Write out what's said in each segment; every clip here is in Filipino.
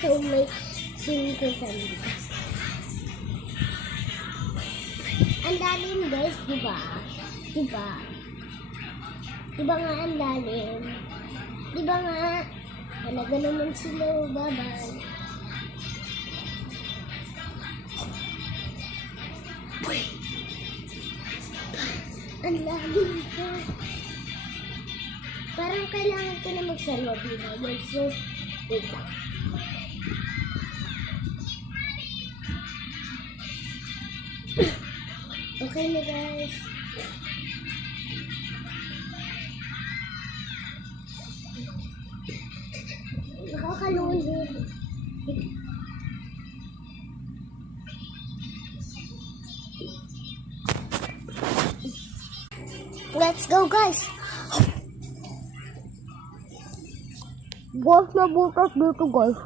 So may swimming pool sa dito. Ang lalim guys, diba? Diba? Diba nga ang lalim? Diba nga? Talaga naman sila babay. Ang lalim pa. Parang kailangan ko na magsalwabina. So, wait lang. Okay na guys. Nakakalunod. Let's go guys. Bukas na bukas dito guys.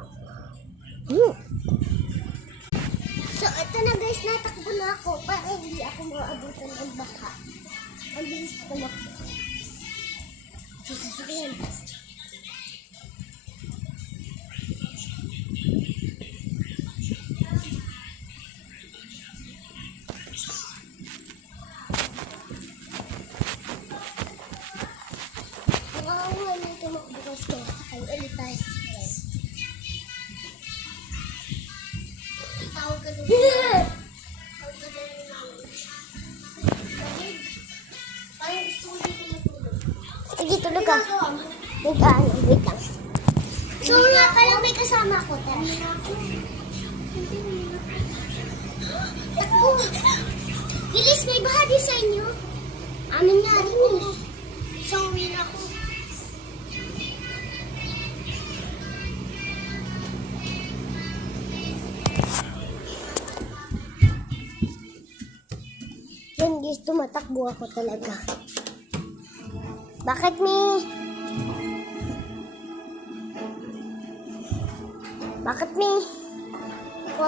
So ito na guys, natakbo na ako para hindi ako maabutan ng baka. Ang bilis ko tumakbo. So sasakyan. Nakakawa na tumakbo kasi sakay ulit tayo. Tawag ka doon. Tawag ka doon namin. Parang gusto ko dito matulog. Sige, tulog ka. Wait lang. So nga pala may kasama ko. Tara. Takbo. Bilis, may bahagi sa inyo. Amin nga rin eh. So, uwi na ako. Yan guys, tumatakbo ako talaga. Bakit Mi? Bakit Mi? Po.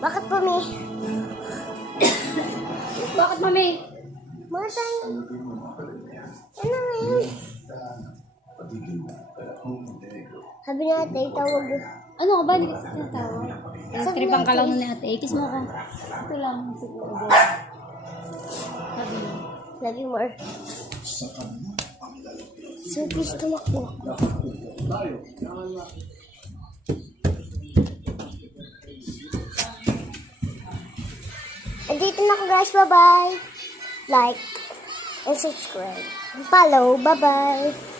Bakit po Mi? Bakit, Mami? Mga tayo. Ano ngayon? Sabi natin, tawag. Ano ka ba? Hindi ka tinatawag. Tripang ka lang nun ni Ate. Kiss mo ko. Ito lang. Siguro. Sabi mo. Love you more. So, please tumakbo. Andito na ako guys. Bye-bye. Like and subscribe. Follow. Bye-bye.